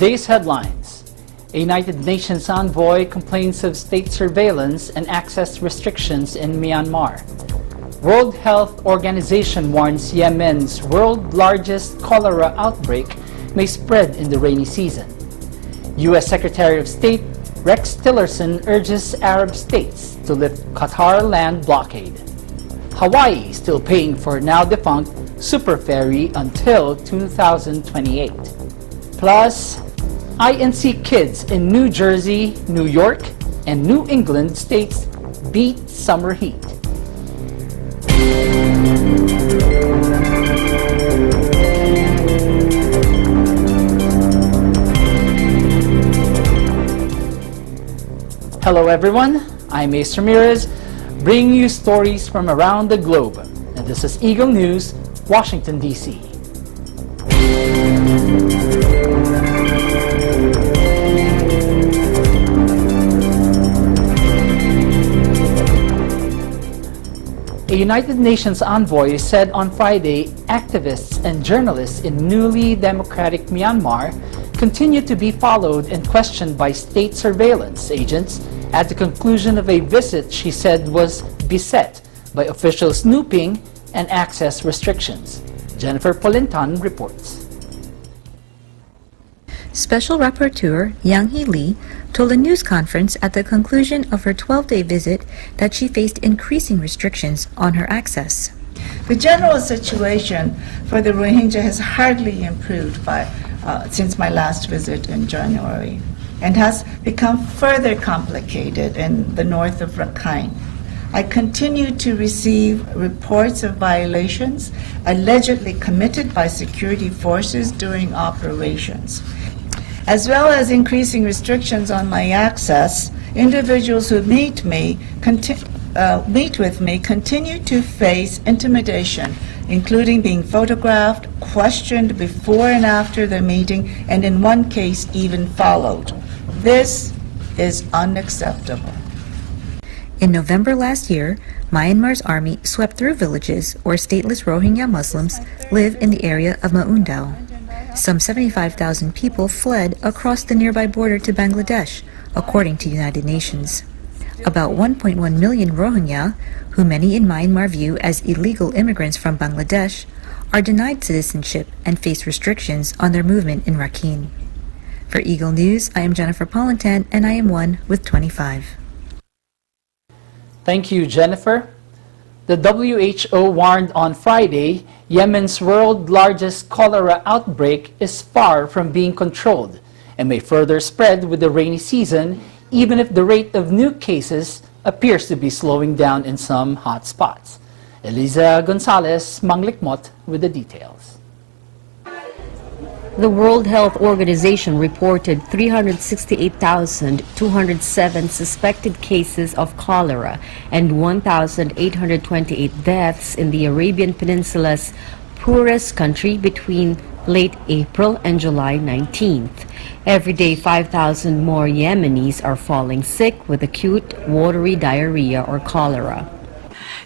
Today's headlines. A United Nations envoy complains of state surveillance and access restrictions in Myanmar. World Health Organization warns Yemen's world's largest cholera outbreak may spread in the rainy season. U.S. Secretary of State Rex Tillerson urges Arab states to lift Qatar land blockade. Hawaii still paying for now-defunct super ferry until 2028. Plus, INC kids in New Jersey, New York, and New England states beat summer heat. Hello everyone, I'm Ace Ramirez, bringing you stories from around the globe. And this is Eagle News, Washington, D.C. A United Nations envoy said on Friday activists and journalists in newly democratic Myanmar continue to be followed and questioned by state surveillance agents at the conclusion of a visit she said was beset by official snooping and access restrictions. Jennifer Polinton reports. Special Rapporteur Yang Hee Lee told a news conference at the conclusion of her 12-day visit that she faced increasing restrictions on her access. The general situation for the Rohingya has hardly improved since my last visit in January, and has become further complicated in the north of Rakhine. I continue to receive reports of violations allegedly committed by security forces during operations. As well as increasing restrictions on my access, individuals who meet with me continue to face intimidation, including being photographed, questioned before and after the meeting, and in one case even followed. This is unacceptable. In November last year, Myanmar's army swept through villages where stateless Rohingya Muslims live in the area of Maundao. Some 75,000 people fled across the nearby border to Bangladesh, according to United Nations. About 1.1 million Rohingya, who many in Myanmar view as illegal immigrants from Bangladesh, are denied citizenship and face restrictions on their movement in Rakhine. For Eagle News, I am Jennifer Polinton, and I am one with 25. Thank you, Jennifer. The WHO warned on Friday Yemen's world's largest cholera outbreak is far from being controlled and may further spread with the rainy season, even if the rate of new cases appears to be slowing down in some hot spots. Eliza Gonzalez Manglikmot with the details. The World Health Organization reported 368,207 suspected cases of cholera and 1,828 deaths in the Arabian Peninsula's poorest country between late April and July 19th. Every day, 5,000 more Yemenis are falling sick with acute watery diarrhea or cholera.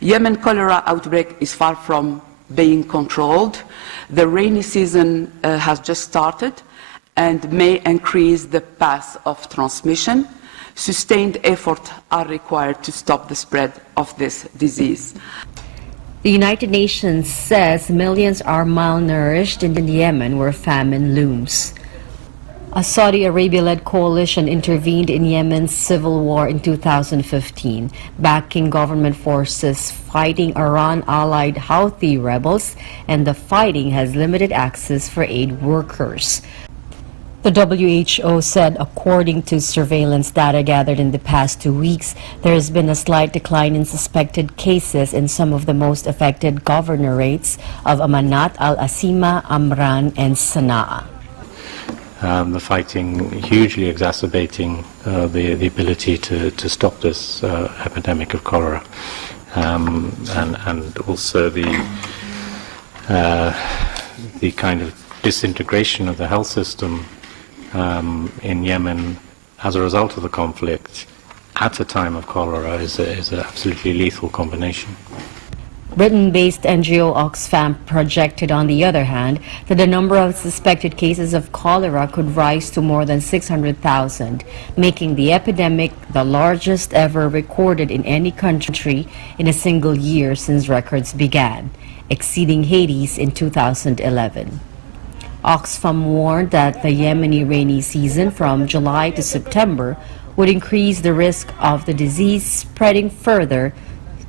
Yemen cholera outbreak is far from being controlled. The rainy season has just started and may increase the path of transmission. Sustained efforts are required to stop the spread of this disease. The United Nations says millions are malnourished in Yemen where famine looms. A Saudi Arabia-led coalition intervened in Yemen's civil war in 2015, backing government forces fighting Iran-allied Houthi rebels, and the fighting has limited access for aid workers. The WHO said, according to surveillance data gathered in the past 2 weeks, there has been a slight decline in suspected cases in some of the most affected governorates of Amanat, Al-Asima, Amran, and Sana'a. The fighting hugely exacerbating the ability to stop this epidemic of cholera, and also the kind of disintegration of the health system in Yemen as a result of the conflict at a time of cholera is an absolutely lethal combination. Britain-based NGO Oxfam projected, on the other hand, that the number of suspected cases of cholera could rise to more than 600,000, making the epidemic the largest ever recorded in any country in a single year since records began, exceeding Haiti's in 2011. Oxfam warned that the Yemeni rainy season from July to September would increase the risk of the disease spreading further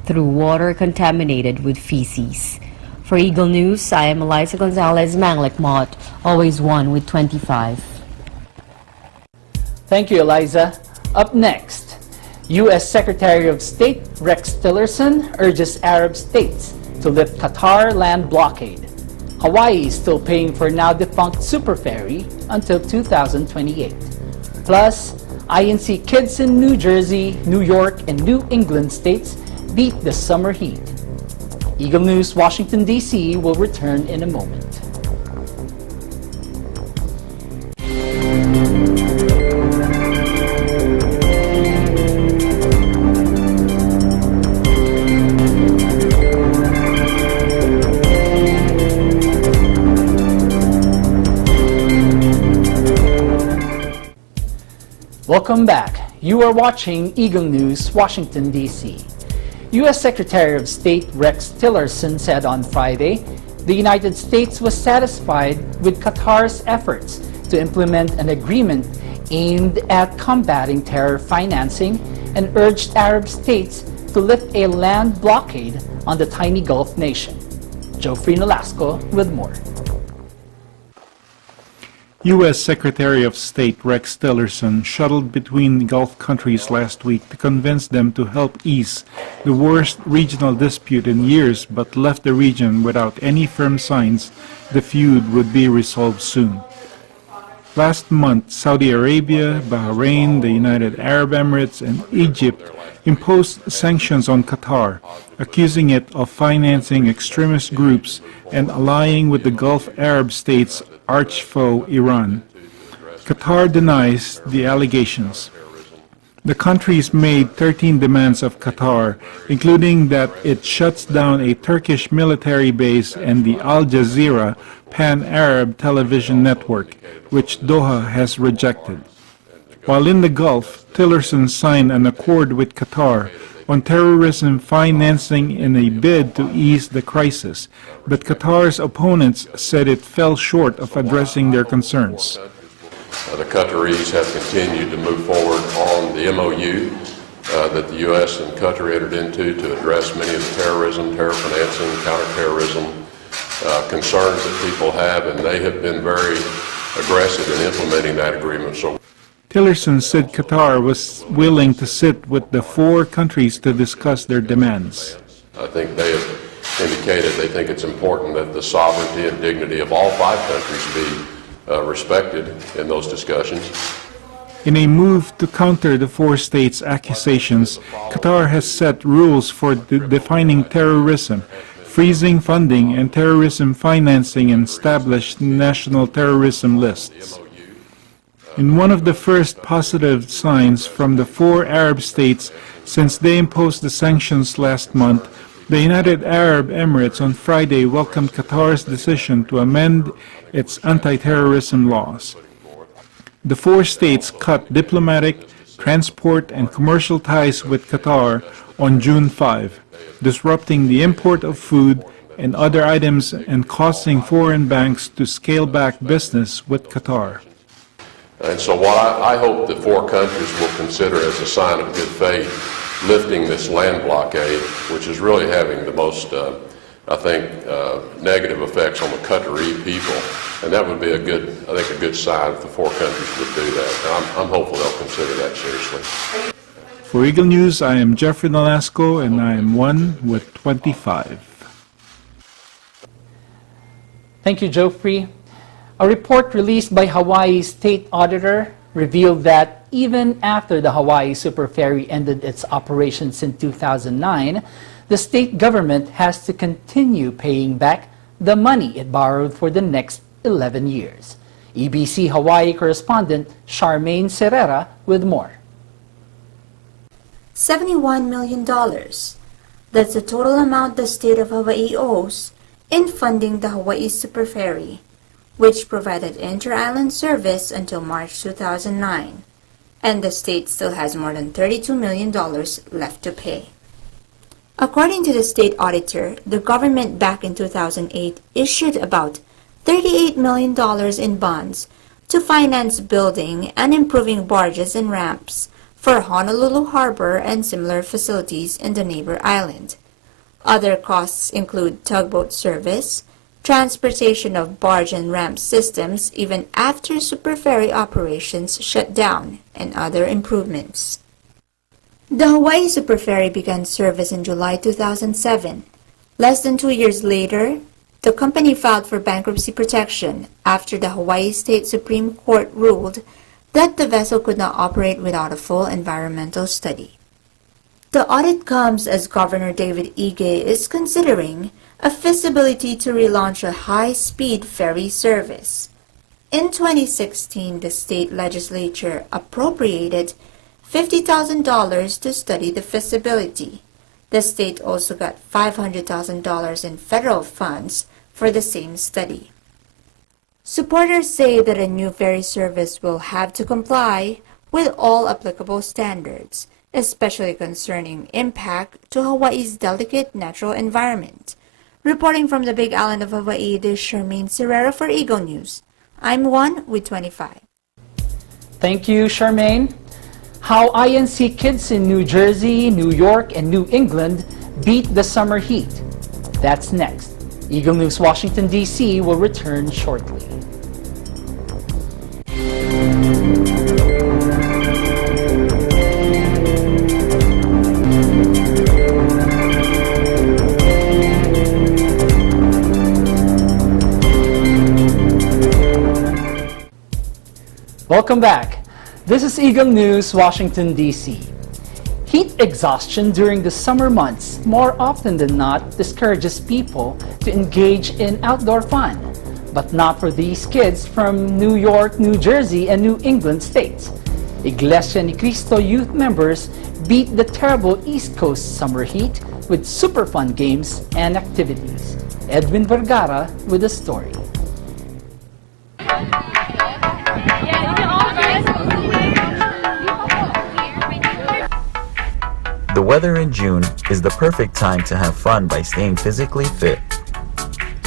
through water contaminated with feces. For Eagle News, I am Eliza Gonzalez Manglekmot, always one with 25. Thank you, Eliza. Up next, U.S. Secretary of State Rex Tillerson urges Arab states to lift Qatar land blockade. Hawaii is still paying for now-defunct super ferry until 2028. Plus, INC kids in New Jersey, New York, and New England states beat the summer heat. Eagle News, Washington, D.C. will return in a moment. Welcome back. You are watching Eagle News, Washington, D.C. U.S. Secretary of State Rex Tillerson said on Friday the United States was satisfied with Qatar's efforts to implement an agreement aimed at combating terror financing and urged Arab states to lift a land blockade on the tiny Gulf nation. Geoffrey Nolasco with more. U.S. Secretary of State Rex Tillerson shuttled between Gulf countries last week to convince them to help ease the worst regional dispute in years, but left the region without any firm signs the feud would be resolved soon. Last month, Saudi Arabia, Bahrain, the United Arab Emirates, and Egypt imposed sanctions on Qatar, accusing it of financing extremist groups and allying with the Gulf Arab states' arch-foe Iran. Qatar denies the allegations. The countries made 13 demands of Qatar, including that it shuts down a Turkish military base and the Al Jazeera pan-Arab television network, which Doha has rejected. While in the Gulf, Tillerson signed an accord with Qatar on terrorism financing in a bid to ease the crisis, but Qatar's opponents said it fell short of addressing their concerns. The Qataris have continued to move forward on the MOU that the U.S. and Qatar entered into to address many of the terrorism, terror financing, counterterrorism concerns that people have, and they have been very aggressive in implementing that agreement. So Tillerson said Qatar was willing to sit with the four countries to discuss their demands. I think they have indicated they think it's important that the sovereignty and dignity of all five countries be respected in those discussions. In a move to counter the four states' accusations, Qatar has set rules for defining terrorism, freezing funding and terrorism financing, and established national terrorism lists. In one of the first positive signs from the four Arab states since they imposed the sanctions last month, the United Arab Emirates on Friday welcomed Qatar's decision to amend its anti-terrorism laws. The four states cut diplomatic, transport, and commercial ties with Qatar on June 5, disrupting the import of food and other items and causing foreign banks to scale back business with Qatar. And so what I hope the four countries will consider as a sign of good faith, lifting this land blockade, which is really having the most, I think, negative effects on the Qatari people. And that would be a good sign if the four countries would do that. And I'm hopeful they'll consider that seriously. For Eagle News, I am Geoffrey Nolasco, and I am one with 25. Thank you, Geoffrey. A report released by Hawaii's state auditor revealed that even after the Hawaii Super Ferry ended its operations in 2009, the state government has to continue paying back the money it borrowed for the next 11 years. EBC Hawaii correspondent Charmaine Serrera with more. $71 million. That's the total amount the state of Hawaii owes in funding the Hawaii Super Ferry, which provided inter-island service until March 2009, and the state still has more than $32 million left to pay. According to the state auditor, the government back in 2008 issued about $38 million in bonds to finance building and improving barges and ramps for Honolulu Harbor and similar facilities in the neighbor island. Other costs include tugboat service, transportation of barge and ramp systems even after super ferry operations shut down, and other improvements. The Hawaii Super Ferry began service in July 2007. Less than 2 years later, the company filed for bankruptcy protection after the Hawaii State Supreme Court ruled that the vessel could not operate without a full environmental study. The audit comes as Governor David Ige is considering a feasibility to relaunch a high-speed ferry service. In 2016, the state legislature appropriated $50,000 to study the feasibility. The state also got $500,000 in federal funds for the same study. Supporters say that a new ferry service will have to comply with all applicable standards, especially concerning impact to Hawaii's delicate natural environment. Reporting from the Big Island of Hawaii, this is Charmaine Serrero for Eagle News. I'm one with 25. Thank you, Charmaine. How INC kids in New Jersey, New York, and New England beat the summer heat. That's next. Eagle News Washington, D.C. will return shortly. Welcome back. This is Eagle News, Washington, D.C. Heat exhaustion during the summer months more often than not discourages people to engage in outdoor fun, but not for these kids from New York, New Jersey, and New England states. Iglesia Ni Cristo youth members beat the terrible East Coast summer heat with super fun games and activities. Edwin Vergara with the story. The weather in June is the perfect time to have fun by staying physically fit.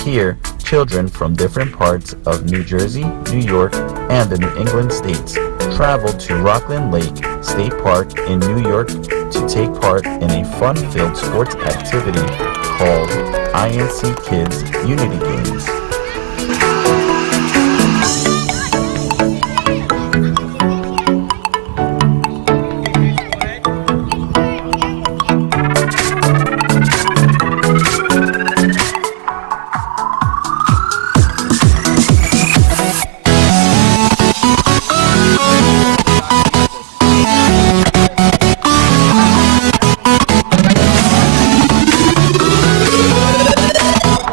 Here, children from different parts of New Jersey, New York, and the New England states travel to Rockland Lake State Park in New York to take part in a fun-filled sports activity called INC Kids Unity Games.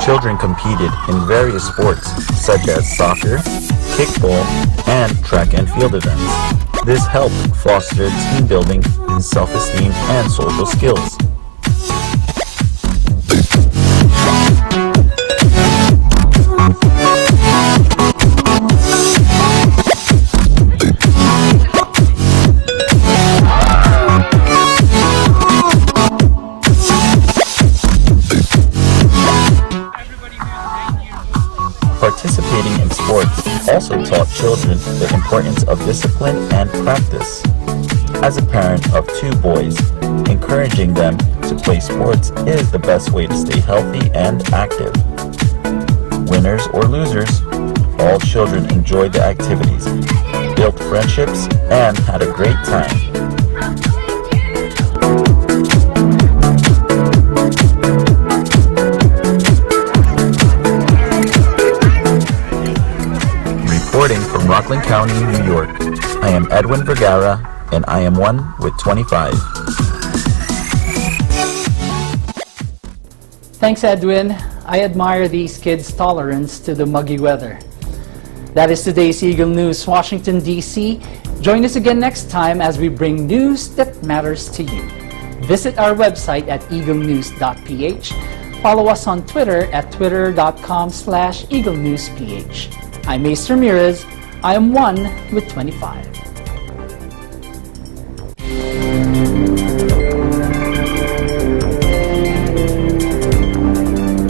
Children competed in various sports such as soccer, kickball, and track and field events. This helped foster team building, self-esteem, and social skills. Participating in sports also taught children the importance of discipline and practice. As a parent of 2 boys, encouraging them to play sports is the best way to stay healthy and active. Winners or losers, all children enjoyed the activities, built friendships, and had a great time. Reporting from Rockland County, New York, I am Edwin Vergara, and I am one with 25. Thanks, Edwin. I admire these kids' tolerance to the muggy weather. That is today's Eagle News, Washington, D.C. Join us again next time as we bring news that matters to you. Visit our website at Eaglenews.PH. Follow us on Twitter at twitter.com/EagleNewsPH. I'm Ace Ramirez. I am 1 with 25.